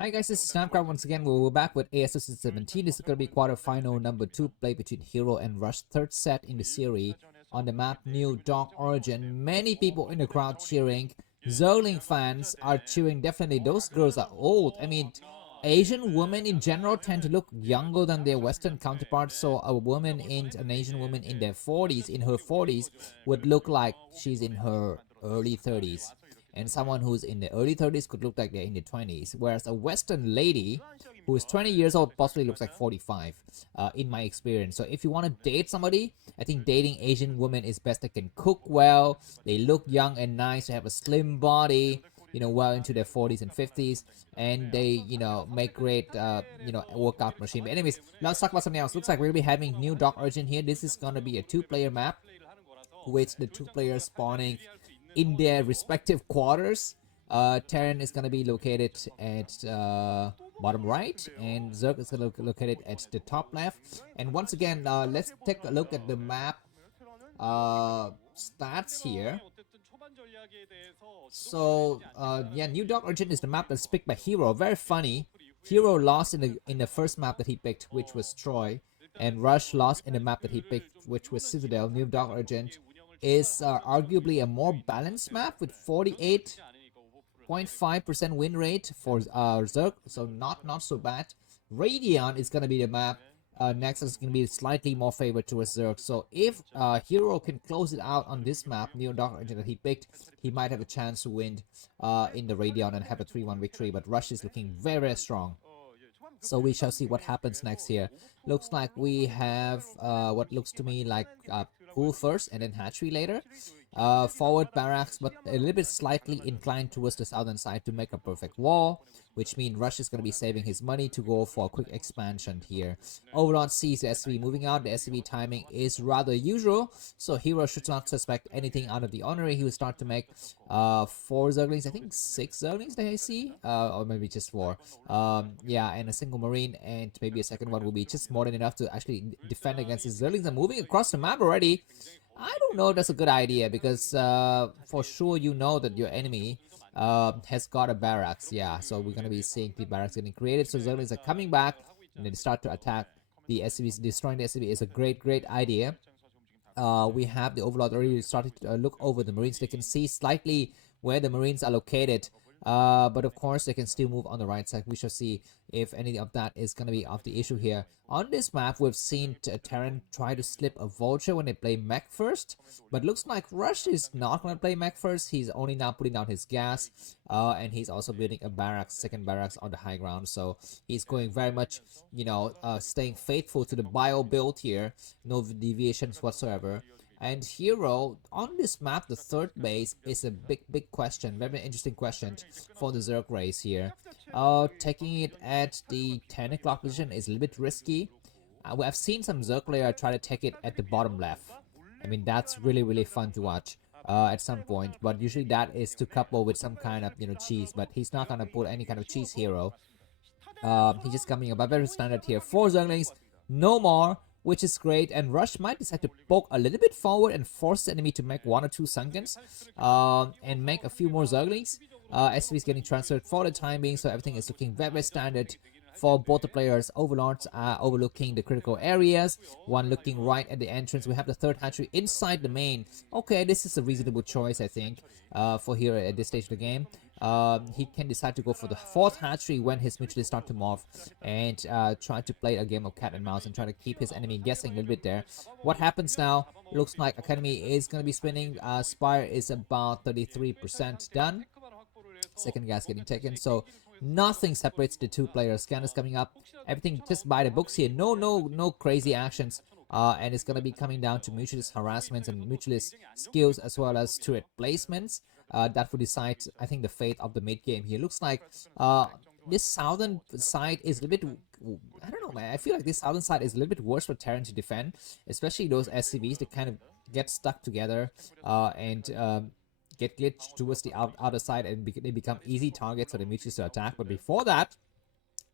Hi guys, this is Starcraft once again. We're back with ASL S17. This is going to be quarterfinal number 2 play between Hero and Rush, third set in the series. On the map, New Dark Origin. Many people in the crowd cheering. Zerling fans are cheering. Definitely, those girls are old. I mean, Asian women in general tend to look younger than their Western counterparts. So an Asian woman in their 40s, in her 40s, would look like she's in her early 30s, and someone who's in the early 30s could look like they're in the 20s, whereas a Western lady who is 20 years old possibly looks like 45, in my experience. So if you want to date somebody, I think dating Asian women is best. They can cook well, they look young and nice, they have a slim body, well into their 40s and 50s, and they, make great, workout machine. But anyways, let's talk about something else. Looks like we'll be having New Dark Origin here. This is gonna be a two-player map with the two players spawning in their respective quarters. Terran is going to be located at bottom right, and Zerg is going to be located at the top left. And once again, let's take a look at the map stats here. So yeah, New Dark Origin is the map that's picked by Hero. Very funny. Hero lost in the first map that he picked, which was Troy, and Rush lost in the map that he picked, which was Citadel. New Dark Origin is arguably a more balanced map with 48.5% win rate for Zerg, so not so bad. Radion is gonna be the map. Next is going to be slightly more favored towards Zerg. So if Hero can close it out on this map, Neo Dark Origin that he picked, he might have a chance to win in the Radion and have a 3-1 victory. But Rush is looking very strong. So we shall see what happens next here. Looks like we have what looks to me like pool first and then hatchery later. Forward barracks, but a little bit slightly inclined towards the southern side to make a perfect wall, which means Rush is going to be saving his money to go for a quick expansion here. Overlord sees the SCV moving out. The SCV timing is rather usual, so Hero should not suspect anything out of the ordinary. He will start to make 4 Zerglings, I think 6 Zerglings that I see, or maybe just 4. Yeah, and a single Marine, and maybe a second one will be just more than enough to actually defend against his Zerglings. And moving across the map already, I don't know if that's a good idea, because for sure you know that your enemy has got a barracks. Yeah, so we're gonna be seeing the barracks getting created. So Zerglings are coming back and they start to attack the SCVs. Destroying the SCV is a great idea. We have the Overlord already started to look over the Marines. They can see slightly where the Marines are located. But of course, they can still move on the right side. We shall see if any of that is going to be of the issue here. On this map, we've seen Terran try to slip a Vulture when they play mech first. But looks like Rush is not going to play mech first. He's only now putting down his gas. And he's also building a barracks, second barracks on the high ground. So he's going very much, staying faithful to the bio build here. No deviations whatsoever. And Hero, on this map, the third base is a big question, very interesting question for the Zerg race here. Taking it at the 10 o'clock position is a little bit risky. I've seen some Zerg player try to take it at the bottom left. I mean, that's really fun to watch at some point, but usually that is to couple with some kind of, cheese, but he's not gonna put any kind of cheese Hero. He's just coming up very standard here. 4 Zerglings, no more, which is great. And Rush might decide to poke a little bit forward and force the enemy to make 1 or 2 Sunkens, and make a few more Zerglings. SV is getting transferred for the time being, so everything is looking very standard for both the players. Overlords are overlooking the critical areas, one looking right at the entrance. We have the third hatchery inside the main. Okay, this is a reasonable choice, I think, for here at this stage of the game. He can decide to go for the fourth hatchery when his mutualists start to morph and try to play a game of cat and mouse and try to keep his enemy guessing a little bit there. What happens now? Looks like Academy is going to be spinning. Spire is about 33% done. Second gas getting taken, so nothing separates the two players. Scan is coming up. Everything just by the books here. No crazy actions. And it's gonna be coming down to mutualist harassments and mutualist skills as well as turret placements. That will decide, I think, the fate of the mid game here. Looks like this southern side is a little bit, I don't know, man. I feel like this southern side is a little bit worse for Terran to defend, especially those SCVs that kind of get stuck together and get glitched towards the other side, and they become easy targets for the mutuals to attack. But before that,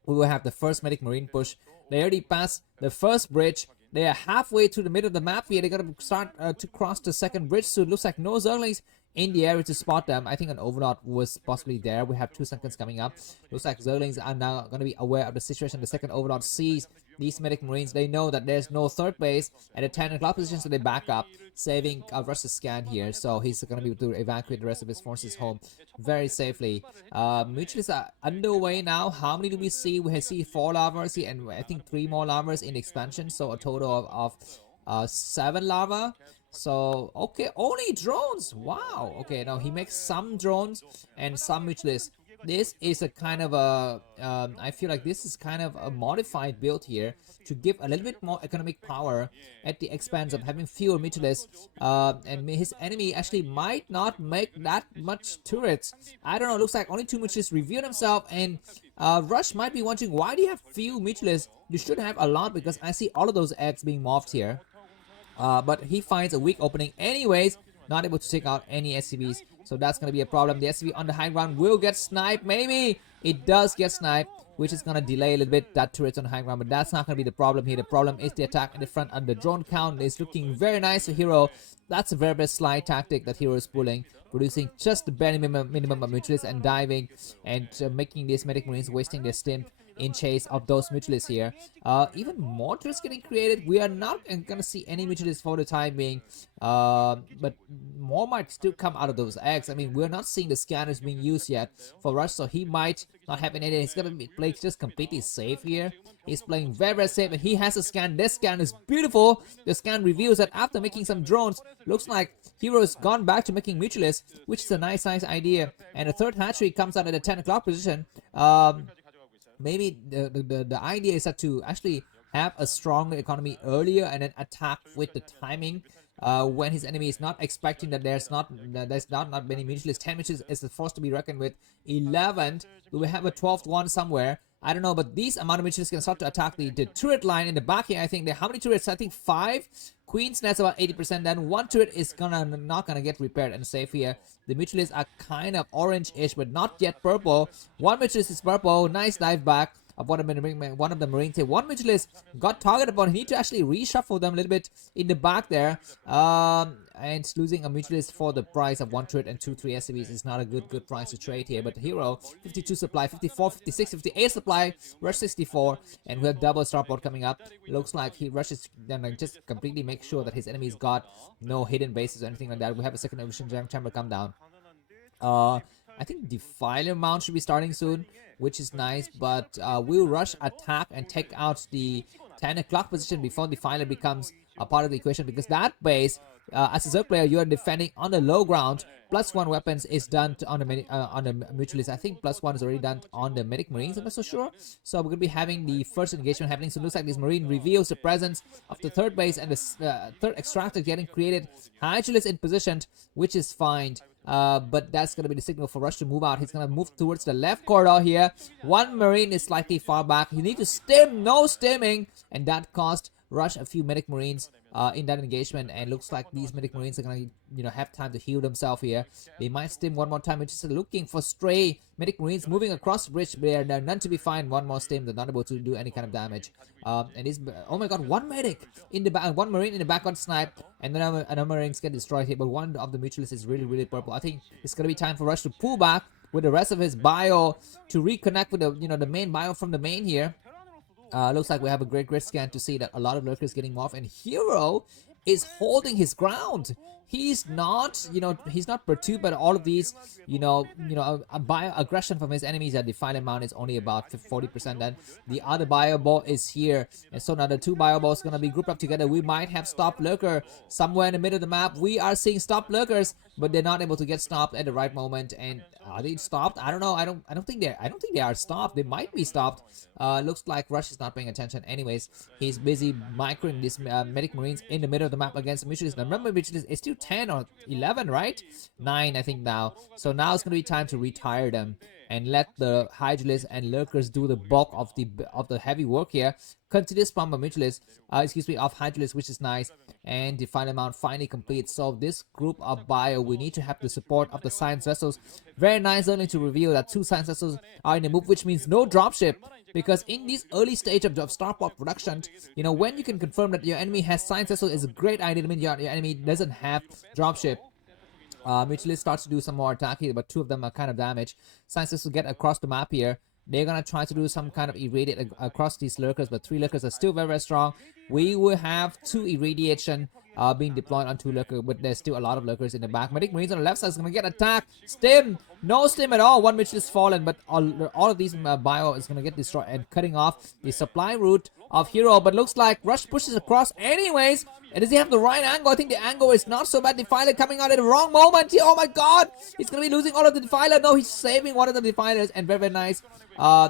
we will have the first medic marine push. They already passed the first bridge. They are halfway to the middle of the map here. They're gonna start to cross the second bridge. So it looks like no Zerglings in the area to spot them. I think an overlord was possibly there. We have 2 seconds coming up. Looks like Zerlings are now going to be aware of the situation. The second overlord sees these medic marines. They know that there's no third base at a 10 o'clock position, so they back up, saving Rush's scan here. So he's going to be able to evacuate the rest of his forces home very safely. Mutualists are underway now. How many do we see? We see 4 larvas here, and I think 3 more larvas in expansion, so a total of 7 larvae. So okay, only drones. Wow. Okay, now he makes some drones and some mutualists. This is a kind of a I feel like this is kind of a modified build here to give a little bit more economic power at the expense of having fewer mutualists, and his enemy actually might not make that much turrets. I don't know, looks like only 2 mutualists reveal themselves, and Rush might be wondering, why do you have few mutualists? You should have a lot, because I see all of those eggs being morphed here. But he finds a weak opening anyways, not able to take out any SCVs, so that's going to be a problem. The SCV on the high ground will get sniped, maybe. It does get sniped, which is going to delay a little bit that turret on the high ground, but that's not going to be the problem here. The problem is the attack in the front, and the drone count is looking very nice for Hero. That's a very best slide tactic that Hero is pulling, producing just the bare minimum of mutualists and diving, and making these medic marines wasting their stim in chase of those mutualists here. Even more turrets getting created. We are not gonna see any mutualists for the time being, but more might still come out of those eggs. I mean, we're not seeing the scanners being used yet for Rush, so he might not have any idea. He's gonna play just completely safe here. He's playing very, very safe, and he has a scan. This scan is beautiful. The scan reveals that after making some drones, looks like Hero's gone back to making mutualists, which is a nice idea. And the third hatchery comes out at a 10 o'clock position. Maybe the idea is that to actually have a stronger economy earlier and then attack with the timing when his enemy is not expecting that there's not many mutualists. 10 mutualists is the force to be reckoned with. 11, do we have a 12th one somewhere? I don't know, but these amount of mutualists can start to attack the turret line in the back here. I think how many turrets? I think 5. Queen's Nest about 80%. Then 1 turret is not gonna get repaired and safe here. The mutualists are kind of orange-ish, but not yet purple. 1 mutualist is purple. Nice dive back of one of the marines here. 1 mutualist got targeted upon. He need to actually reshuffle them a little bit in the back there. And losing a mutualist for the price of 1 turret and 2-3 SCVs is not a good price to trade here. But Hero, 52 supply, 54, 56, 58 supply, Rush 64, and we have double starport coming up. Looks like he rushes them and just completely make sure that his enemy's got no hidden bases or anything like that. We have a second evolution chamber come down. I think Defiler mount should be starting soon, which is nice, but will Rush attack and take out the 10 o'clock position before Defiler becomes a part of the equation? Because that base, as a Zerg player, you are defending on the low ground. +1 weapons is done on the mutualist. I think +1 is already done on the medic marines, I'm not so sure. So we're going to be having the first engagement happening. So it looks like this marine reveals the presence of the third base, and the third extractor getting created. Hydralis in position, which is fine. But that's going to be the signal for Rush to move out. He's going to move towards the left corridor here. 1 marine is slightly far back. You need to stim, no stimming, and that cost Rush a few medic marines in that engagement, and looks like these medic marines are going to have time to heal themselves here. They might stim one more time, which is looking for stray medic marines moving across the bridge. They're none to be found. One more stim, they're not able to do any kind of damage. And this, oh my god, 1 medic in the back, 1 marine in the back got sniped, and then another marines get destroyed here. But one of the mutualists is really purple. I think it's gonna be time for Rush to pull back with the rest of his bio to reconnect with the the main bio from the main here. Looks like we have a great scan to see that a lot of lurkers getting off, and Hero is holding his ground. He's not, he's not perturbed by all of these, a bio aggression from his enemies. That Defiant Mount is only about 40%. Then the other bio ball is here, and so now the 2 bio balls gonna be grouped up together. We might have stopped lurker somewhere in the middle of the map. We are seeing stopped lurkers, but they're not able to get stopped at the right moment. And are they stopped? I don't know. I don't think they are stopped. They might be stopped. Looks like Rush is not paying attention. Anyways, he's busy microing these medic marines in the middle of the map against mutualists. Now remember, mutualists is still 10 or 11, right? 9, I think now. So now it's gonna be time to retire them and let the hydralists and lurkers do the bulk of the heavy work here. Continuous spam of mutualists, of hydralists, which is nice. And the final amount finally complete. So this group of bio, we need to have the support of the science vessels. Very nice only to reveal that 2 science vessels are in the move, which means no dropship. Because in this early stage of starport production, when you can confirm that your enemy has science vessel, is a great idea. I mean, your enemy doesn't have dropship. Mutualist starts to do some more attack here, but 2 of them are kind of damaged. Sciences to get across the map here. They're gonna try to do some kind of irradiate across these lurkers, but 3 lurkers are still very, very strong. We will have 2 irradiation being deployed on 2 lurkers, but there's still a lot of lurkers in the back. Medic Marines on the left side is gonna get attacked. Stim! No stim at all. 1 Mutualist fallen, but all of these bio is gonna get destroyed and cutting off the supply route of Hero. But looks like Rush pushes across anyways. And does he have the right angle? I think the angle is not so bad. Defiler coming out at the wrong moment here. Oh my god! He's gonna be losing all of the Defiler. No, he's saving one of the Defilers. And very, very nice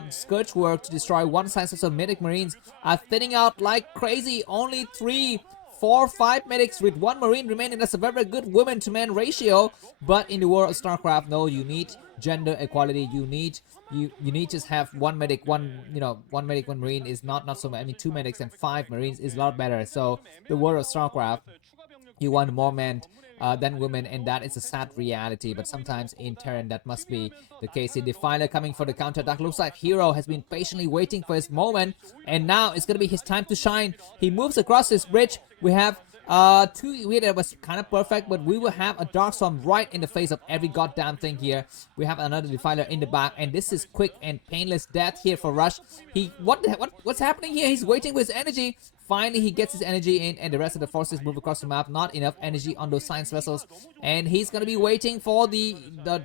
Scourge work to destroy 1 Science. So Medic Marines are thinning out like crazy. Only 3, 4, 5 medics with 1 Marine remaining. That's a very, very good woman to man ratio. But in the world of StarCraft, no, you need gender equality. You need just have 1 medic, 1 medic, 1 Marine is not so much. I mean, 2 medics and 5 Marines is a lot better. So the world of StarCraft, you want more men than women, and that is a sad reality. But sometimes in Terran that must be the case. The Defiler coming for the counterattack. Looks like Hero has been patiently waiting for his moment, and now it's gonna be his time to shine. He moves across this bridge. We have 2 here that was kind of perfect, but we will have a Dark Storm right in the face of every goddamn thing here. We have another Defiler in the back, and this is quick and painless death here for Rush. What's happening here? He's waiting with his energy. Finally, he gets his energy in, and the rest of the forces move across the map. Not enough energy on those science vessels, and he's gonna be waiting for the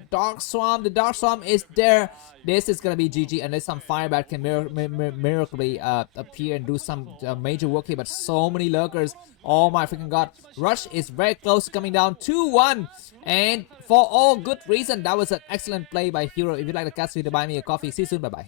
Dark Swarm. The Dark Swarm is there. This is gonna be GG unless some Firebat can miraculously appear and do some major work here. But so many lurkers. Oh my freaking god! Rush is very close to coming down 2-1, and for all good reason. That was an excellent play by Hero. If you'd like to catch me to buy me a coffee, see you soon. Bye bye.